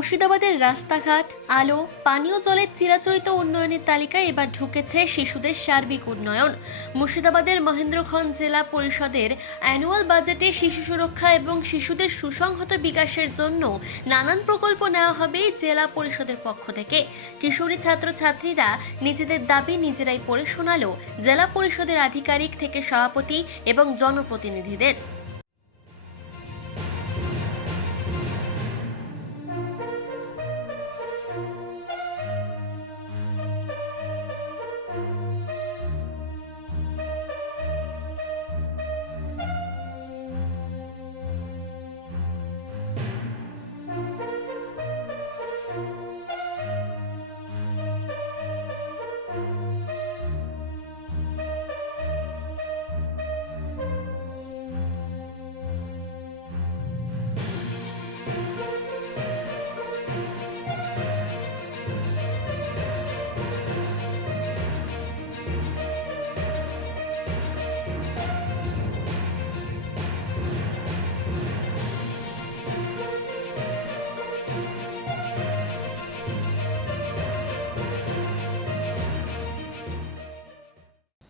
মুর্শিদাবাদের রাস্তাঘাট, আলো, পানীয় জলের চিরাচরিত উন্নয়নের তালিকায় এবার ঢুকেছে শিশুদের সার্বিক উন্নয়ন। মুর্শিদাবাদের মহেন্দ্রক্ষণ জেলা পরিষদের অ্যানুয়াল বাজেটে শিশু সুরক্ষা এবং শিশুদের সুসংহত বিকাশের জন্য নানান প্রকল্প নেওয়া হবে জেলা পরিষদের পক্ষ থেকে। কিশোরী ছাত্রছাত্রীরা নিজেদের দাবি নিজেরাই পড়ে শোনালো জেলা পরিষদের আধিকারিক থেকে সভাপতি এবং জনপ্রতিনিধিদের।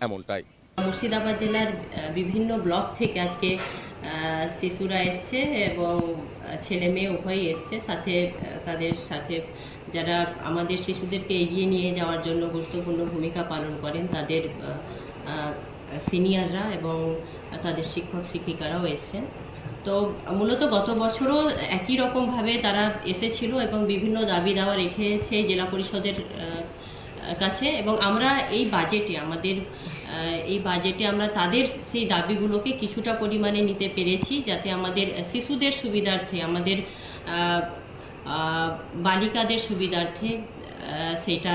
এমনটাই। মুর্শিদাবাদ জেলার বিভিন্ন ব্লক থেকে আজকে শিশুরা এসছে এবং ছেলে মেয়ে উভয়ই এসছে। সাথে তাদের সাথে যারা আমাদের শিশুদেরকে এগিয়ে নিয়ে যাওয়ার জন্য গুরুত্বপূর্ণ ভূমিকা পালন করেন, তাদের সিনিয়ররা এবং তাদের শিক্ষক শিক্ষিকারাও এসছেন। তো মূলত গত বছরও একই রকমভাবে তারা এসেছিল এবং বিভিন্ন দাবি দাওয়া রেখেছে জেলা পরিষদের কাছে এবং আমরা এই বাজেটে আমাদের এই বাজেটে আমরা তাদের সেই দাবিগুলোকে কিছুটা পরিমাণে নিতে পেরেছি যাতে আমাদের শিশুদের সুবিধার্থে, আমাদের বালিকাদের সুবিধার্থে সেটা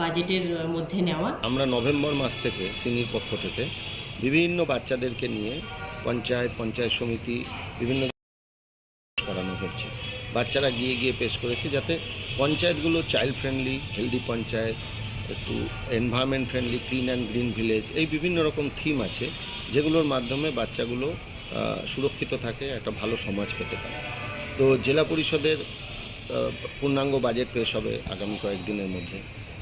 বাজেটের মধ্যে নেওয়া। আমরা নভেম্বর মাস থেকে, সিনির পক্ষ থেকে বিভিন্ন বাচ্চাদেরকে নিয়ে পঞ্চায়েত পঞ্চায়েত সমিতি বিভিন্ন করানো হচ্ছে বাচ্চারা গিয়ে গিয়ে পেশ করেছে যাতে পঞ্চায়েতগুলো চাইল্ড ফ্রেন্ডলি হেলদি পঞ্চায়েত, একটু environment friendly clean and green village এই বিভিন্ন রকম থিম আছে, যেগুলোর মাধ্যমে বাচ্চাগুলো সুরক্ষিত থাকে, একটা ভালো সমাজ পেতে পারে। তো জেলা পরিষদের পূর্ণাঙ্গ বাজেট পেশ হবে আগামী কয়েকদিনের মধ্যে।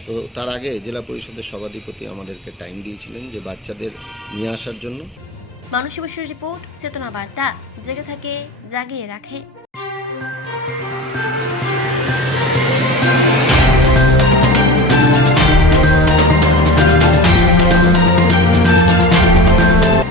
তো তার আগে জেলা পরিষদের সভাধিপতি আমাদেরকে টাইম দিয়েছিলেন যে বাচ্চাদের নিয়ে আসার জন্য। মানুষ বসুর রিপোর্ট চেতনা বার্তা, জেগে থাকে, জাগিয়ে রাখে।